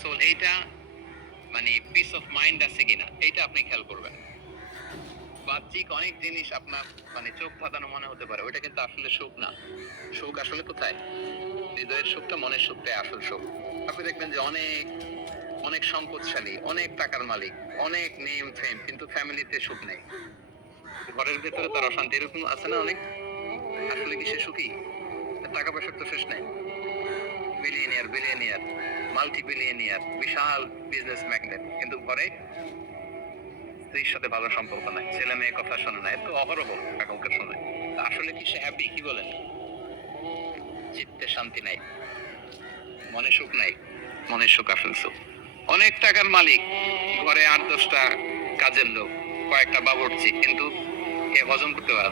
Soul, এইটা মানে piece of mind আছে কিনা এইটা আপনি খেয়াল করবেন। বাহ্যিক অনেক জিনিস আপনার মানে চোখ ধাঁধানো মনে হতে পারে, ওইটা কিন্তু আসলে সুখ না। সুখ আসলে কোথায়? হৃদয়ের সুখটা, মনের সুখটাই আসল সুখ। আপনি দেখবেন যে অনেক অনেক সম্পদশালী, অনেক টাকার মালিক, অনেক নেম ফেম, কিন্তু ফ্যামিলিতে সুখ নেই, ঘরের ভেতরে তার অশান্তি। এরকম আছে না অনেক? আসলে কি সে সুখী? টাকা পয়সার তো শেষ নাই, বিলিয়নিয়ার বিলিয়নিয়ার মাল্টি বিলিয়নিয়ার, বিশাল বিজনেস ম্যাগনেট, কিন্তু ঘরে স্ত্রীর সাথে ভালো সম্পর্ক নাই, ছেলে মেয়ে কথা শোনে না, এত অহরহ টাকা ওকে শোনে। আসলে কি সে হ্যাপি? কি বলেন? চিত্তে শান্তি নাই, মনে সুখ নাই। মনের সুখ আসল সুখ। অনেক টাকার মালিক, ঘরে 8-10টা কাজের লোক, কয়েকটা বাবুর্চি, কিন্তু কে হজম করতে পারে?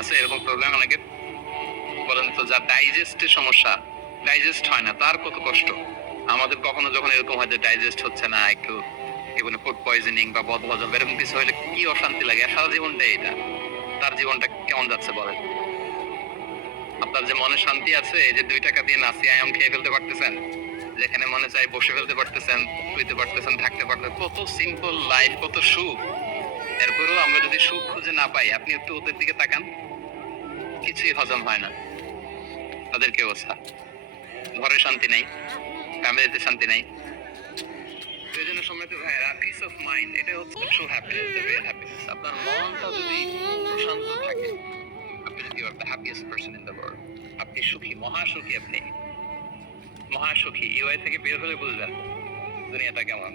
আছে এরকম প্রবলেম অনেকের? বলেন তো, যার ডাইজেস্টের সমস্যা, ডাইজেস্ট হয় না, তার কত কষ্ট। আমাদের কখনো যখন এরকম হয় যে ডাইজেস্ট হচ্ছে না, একটু এগুলো ফুড পয়জনিং বা বদহজম এরকম কিছু হলে কি অশান্তি লাগে। আর সারা জীবনটা এটা, তার জীবনটা কেমন যাচ্ছে বলেন? আপনার যে মনে শান্তি আছে, এই যে 2 টাকা দিয়ে নাসি আয়াম খেয়ে ফেলতে পারতেছেন, যেখানে মনে চাই বসে ফেলতে পারতেছেন, শুইতে পারতেছেন, থাকতে পারতেছেন, কত সিম্পল লাইফ, কত সুখ। এরপরেও আমরা যদি সুখ খুঁজে না পাই, আপনি একটু ওদের দিকে তাকান, কিছুই হজম হয় না তাদের কি অবস্থা। ঘরে শান্তি নাই, ফ্যামিলিতে শান্তি নাই। এই জন্য সম্মানিত ভাইয়েরা, পিস অফ মাইন্ড এটা হচ্ছে true happiness, the real happiness. আপনার মনটা যদি প্রশান্ত থাকে, আপনি যদি you are the happiest person in the world, আপনি সুখী, মহাসুখী। আপনি মহাসুখী। ইউআই থেকে বের হলে বুঝবেন দুনিয়াটা কেমন।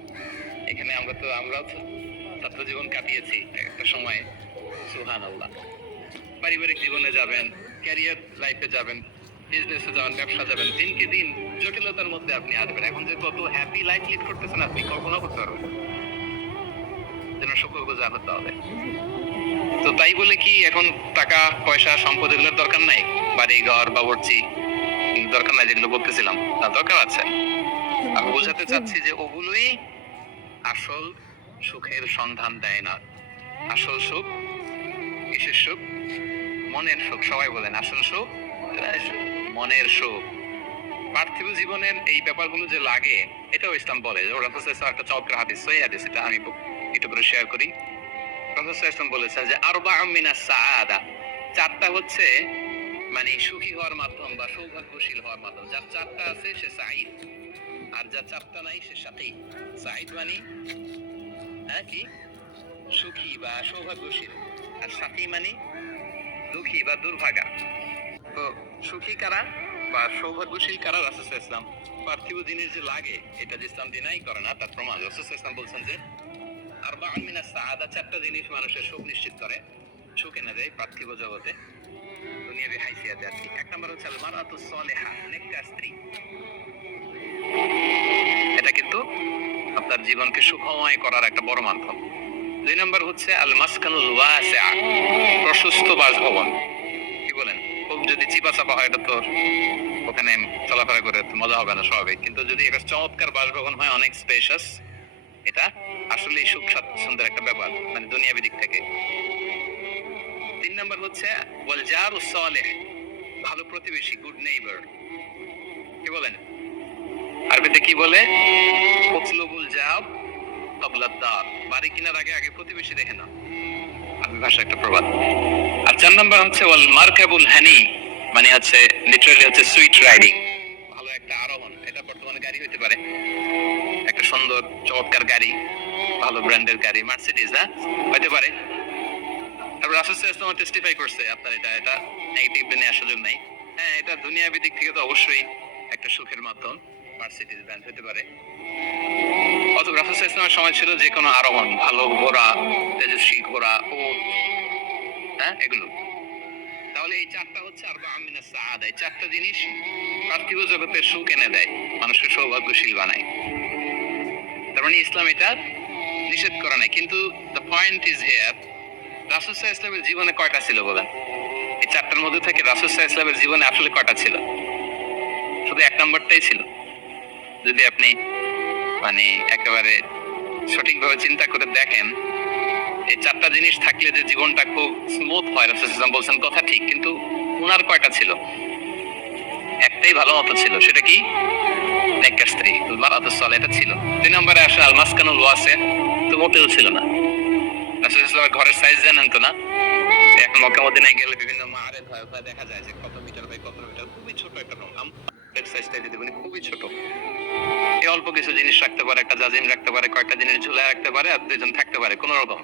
এখানে আমরাও তো ছাত্র জীবন কাটিয়েছি একটা সময়, সুবহানাল্লাহ। পারিবারিক জীবনে যাবেন, ক্যারিয়ার লাইফে যাবেন, বিজনেসে যাবেন, ব্যবসা যাবেন, দিনকে দিন জটিলতার মধ্যে আপনি আসবেন। এখন যে কত হ্যাপি লাইফ লিড করতেছেন আপনি কল্পনা করতে পারবেন। যেন শুকরগুজার হতে হবে। তো তাই বলে কি এখন টাকা পয়সা সম্পদ এগুলোর দরকার নাই? বাড়ি ঘর বাবুর্চি দরকার নাই যেগুলো বলতেছিলাম, তা দরকার আছে। আমি বোঝাতে চাচ্ছি যে ওগুলোই আসল সুখের সন্ধান দেয় না। আসল সুখ কিসের সুখ? মনের সুখ। সবাই বলেন আসল সুখ মনের সুখ। পার্থিব জীবনের এই ব্যাপারগুলো যে লাগে, এটাও ইসলাম বলে। রাসূলুল্লাহ একটা চমৎকার হাদিস, সহিহ হাদিস, এটা আমি একটু করে শেয়ার করি। রাসূলুল্লাহ বলেছেন যে আরবাউ মিনাস সাআদা, 4টা হচ্ছে মানে সুখী হওয়ার মাধ্যম বা সৌভাগ্যশীল হওয়ার মাধ্যম। যার 4টা আছে সে সাঈদ, আর যার 4টা নাই সে সাথী। সাঈদ মানে কি? সুখী বা সৌভাগ্যশীল, আর সাথী মানে দুঃখী বা দুর্ভাগা। তো সুখী কারা বা সৌভাগ্যশীল কারা? রাসূলুল্লাহ ইসলাম পার্থিব জিনিস যে লাগে, এটা যে ইসলাম ডিনাই করে না, তার প্রমাণ রাসূলুল্লাহ ইসলাম বলছেন যে আরবাউন মিনাস সাআদা, 4টা জিনিস মানুষের সুখ নিশ্চিত করে, সুখ এনে দেয় পার্থিব জগতে, দুনিয়াবি হাইসিয়াতে আর কি। 1 নম্বর হচ্ছে আল মারাতুস সালিহা, নেককার স্ত্রী। এটা কিন্তু আপনার জীবনকে সুখময় করার একটা বড় মাধ্যম। 2 নম্বর হচ্ছে আল মাসকানুল ওয়াসিআ, প্রশস্ত বাসভবন। কি বলেন? খুব যদি চিপা-চাপা হয়, এটা তো ওখানে চলাফেরা করে মজা হবে না, স্বাভাবিক। কিন্তু যদি একটা চমৎকার বাসভবন হয়, অনেক স্পেশাস, এটা আসলে সুখ স্বাচ্ছন্দ্যের একটা ব্যাপার, মানে দুনিয়াবি দিক থেকে। 3 নম্বর হচ্ছে ওয়াল জারুস সালিহ, ভালো প্রতিবেশী, গুড নেইবার। কি বলেন? আরবিতে কি বলে? উতলুবুল জাব ক্বাবলা দার, বাড়ি কেনার আগে আগে প্রতিবেশী দেখে নাও, আরবি ভাষার একটা প্রবাদ। আর 4 নম্বর হচ্ছে ওয়াল মারকাবুল হানি, মানে হচ্ছে লিটারালি হচ্ছে সুইট রাইডিং, ভালো একটা আরোহণ। এটা বর্তমানে গাড়ি হইতে পারে, একটা সুন্দর চমৎকার গাড়ি, ভালো ব্র্যান্ডের গাড়ি, মার্সিডিজ হইতে পারে। তারপর রাসূলুল্লাহ সাল্লাল্লাহু আলাইহি ওয়াসাল্লাম টেস্টিফাই করছে আপনার এটা নেগেটিভ নিয়ে আসার জন্য নাই। হ্যাঁ, এটা দুনিয়াবি দিক থেকে তো অবশ্যই একটা সুখের মাধ্যম, মার্সিডিজ ব্র্যান্ড হতে পারে। অথবা রাসূলুল্লাহ সাল্লাল্লাহু আলাইহি ওয়াসাল্লামের সময় ছিল যে কোনো আরোহণ, ভালো ঘোড়া, তেজস্বী ঘোড়া, উট, এগুলো। তাহলে এই 4টা হচ্ছে আরবাউন মিনাস সাআদা, এই 4টা জিনিস পার্থিব জগতের সুখ এনে দেয়, মানুষকে সৌভাগ্যশীল বানায়। তার মানে ইসলাম এটা নিষেধ করে নাই। কিন্তু দ্য পয়েন্ট ইজ হিয়ার, রাসূল সাল্লাল্লাহু আলাইহি ওয়াসাল্লামের জীবনে কয়টা ছিল বলেন? এই 4টার মধ্যে থেকে রাসূল সাল্লাল্লাহু আলাইহি ওয়াসাল্লামের জীবনে আসলে কয়টা ছিল? শুধু 1 নম্বরটাই ছিল। যদি আপনি মানে একেবারে সঠিকভাবে চিন্তা করে দেখেন, এই 4টা জিনিস থাকলে যে জীবনটা খুব স্মুথ হয়, রাসূল সাল্লাল্লাহু আলাইহি ওয়াসাল্লাম বলছেন কথা ঠিক, কিন্তু ওনার কয়টা ছিল? একটাই ভালো মতো ছিল, সেটা কি? নেককার স্ত্রী। এটা ছিল। 2 নম্বরে আসে আল মাসকানুল ওয়াসি, তো মোটেও ছিল না। রাসূল সাল্লাল্লাহু আলাইহি ওয়াসাল্লাম ঘরের সাইজ জানেন তো না? এখন মক্কা মদিনায় গেলে বিভিন্ন মাআরিদ হয়, ওখানে দেখা যায় যে কত মিটার বাই কত মিটার, খুবই ছোট একটা রুম। আমাদের সাইজটা যদি বলি খুবই ছোট। এই অল্প কিছু জিনিস রাখতে পারে, একটা জাজিম রাখতে পারে, কয়েকটা জিনিস ঝুলায় রাখতে পারে, আর দুইজন থাকতে পারে কোন রকম।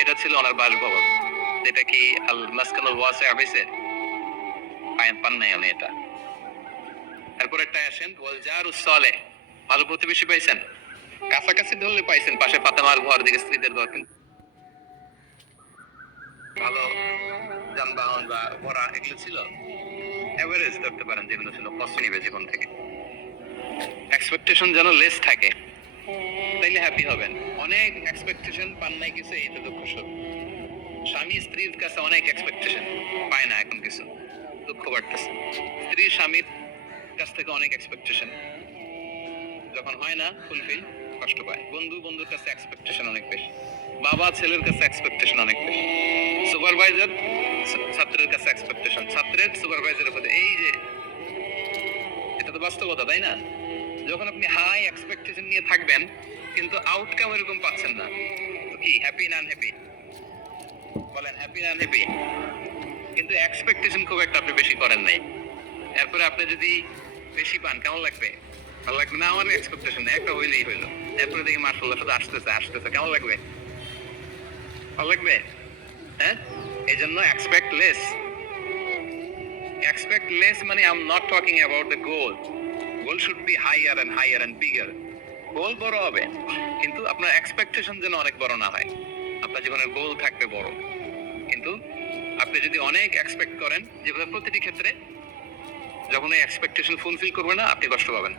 এটা ছিল ওনার বাসভবন। যেটা কি আল মাসকানুল ওয়াসি হইছে? পান নাই উনি এটা। এরপর একটা আসেন ওয়াল জারুস সালেহ, ভালো প্রতিবেশী পাইছেন? কাছাকাছি ধরলে পাইছেন, পাশে ফাতেমার ঘর, দিকে স্ত্রীদের ঘর, কিন্তু ভালো যানবাহন বা ঘোড়া এগুলো ছিল এভারেজ ধরতে পারেন, যেগুলো ছিল কষ্ট নিবে জীবন থেকে। এক্সপেকটেশন যেন লেস থাকে, তাইলে হ্যাপি হবেন। অনেক এক্সপেকটেশন পান নাই কিছু, এই তো দুঃখ সুখ। স্বামী স্ত্রীর কাছে অনেক এক্সপেকটেশন পায় না এখন কিছু, দুঃখ বাড়তেছে। স্ত্রী স্বামীর কাছ থেকে অনেক এক্সপেকটেশন, যখন হয় না ফুলফিল কষ্ট পায়। বন্ধু বন্ধুর কাছে এক্সপেকটেশন অনেক বেশি, বাবা ছেলের কাছে এক্সপেকটেশন অনেক বেশি, সুপারভাইজার ছাত্রের কাছে এক্সপেকটেশন, ছাত্রের সুপারভাইজারের প্রতি। এই যে এটা তো বাস্তবতা, তাই না? যখন আপনি হাই এক্সপেকটেশন নিয়ে থাকবেন কিন্তু আউটকাম এরকম পাচ্ছেন না, তো কি হ্যাপি না আনহ্যাপি? বলেন হ্যাপি না আনহ্যাপি? কিন্তু এক্সপেকটেশন খুব একটা আপনি বেশি করেন নাই। এরপরে আপনি যদি বেশি পান কেমন লাগবে? ভালো লাগবে না? আমার এক্সপেকটেশন নেই, একটা হইলেই হইলো। এরপরে দেখি মাশাআল্লাহ শুধু আসতেছে, কেমন লাগবে? ভালো লাগবে? হ্যাঁ, এই জন্য expect less. Expect less money. I'm not talking about the goal. Goal should be higher and higher and bigger. গোল বড় হবে, কিন্তু আপনার এক্সপেকটেশন যেন অনেক বড় না হয়। আপনার জীবনের গোল থাকবে বড়, কিন্তু আপনি যদি অনেক এক্সপেক্ট করেন জীবনের প্রতিটি ক্ষেত্রে, যখন এই এক্সপেকটেশন ফুলফিল করবে না আপনি কষ্ট পাবেন।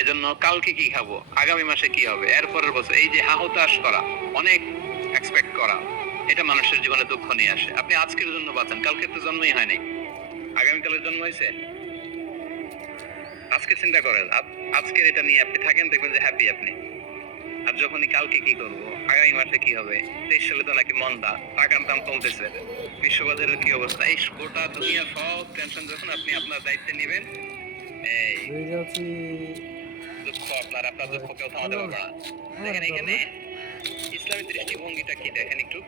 এজন্য কালকে কি খাবো, আগামী মাসে কি হবে, এরপরের বছর, এই যে হাহুতাশ করা, অনেক এক্সপেক্ট করা, এটা মানুষের জীবনে দুঃখ নিয়ে আসে। আপনি আজকের জন্য বাঁচেন, কালকের তো জন্মই হয় নাই, আগামীকালের জন্ম হয়েছে। আজকে চিন্তা করেন, আজকের এটা নিয়ে আপনি থাকেন, দেখবেন যে হ্যাপি আপনি। আর যখনই কালকে কি করব, আগামী মাসে কি হবে, 23 সালে তো নাকি মন্দা, টাকার দাম কমতেছে, বিশ্ববাজারের কি অবস্থা, এই গোটা দুনিয়া সব টেনশন যখন আপনি আপনার দায়িত্বে নেবেন, এই দুঃখ আপনার দুঃখ কেউ থামাতে পারবে না। দেখেন এখানে ইসলামের দৃষ্টিভঙ্গিটা কি দেখেন একটু।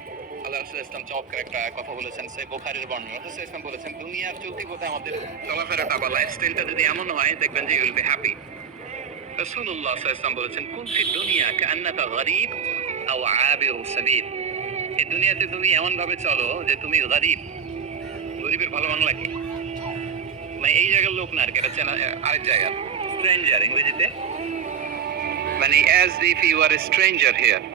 আল্লাহ রাসূল ইসলাম চমৎকার একটা কথা বলেছেন, সে বুখারীর বর্ণনা। রাসূল ইসলাম বলেছেন, দুনিয়ার চলতি পথে আমাদের চলাফেরাটা বা লাইফস্টাইলটা যদি এমন হয়, দেখবেন যে ইউ উইল বি হ্যাপি। রাসূলুল্লাহ সাল্লাল্লাহু আলাইহি ওয়াসাল্লাম বলেছেন, কুন ফি দুনিয়া কাআন্নাকা গরীব আও আবিরু সাবিল। এই দুনিয়াতে তুমি এমন ভাবে চলো যে তুমি গরীব। গরীবের ভালো বাংলা কি? মানে এই জায়গার লোক না, আর কি, এটা চেনা আরেক জায়গা, স্ট্রেঞ্জার ইংরেজিতে, মানে as if you are a stranger here.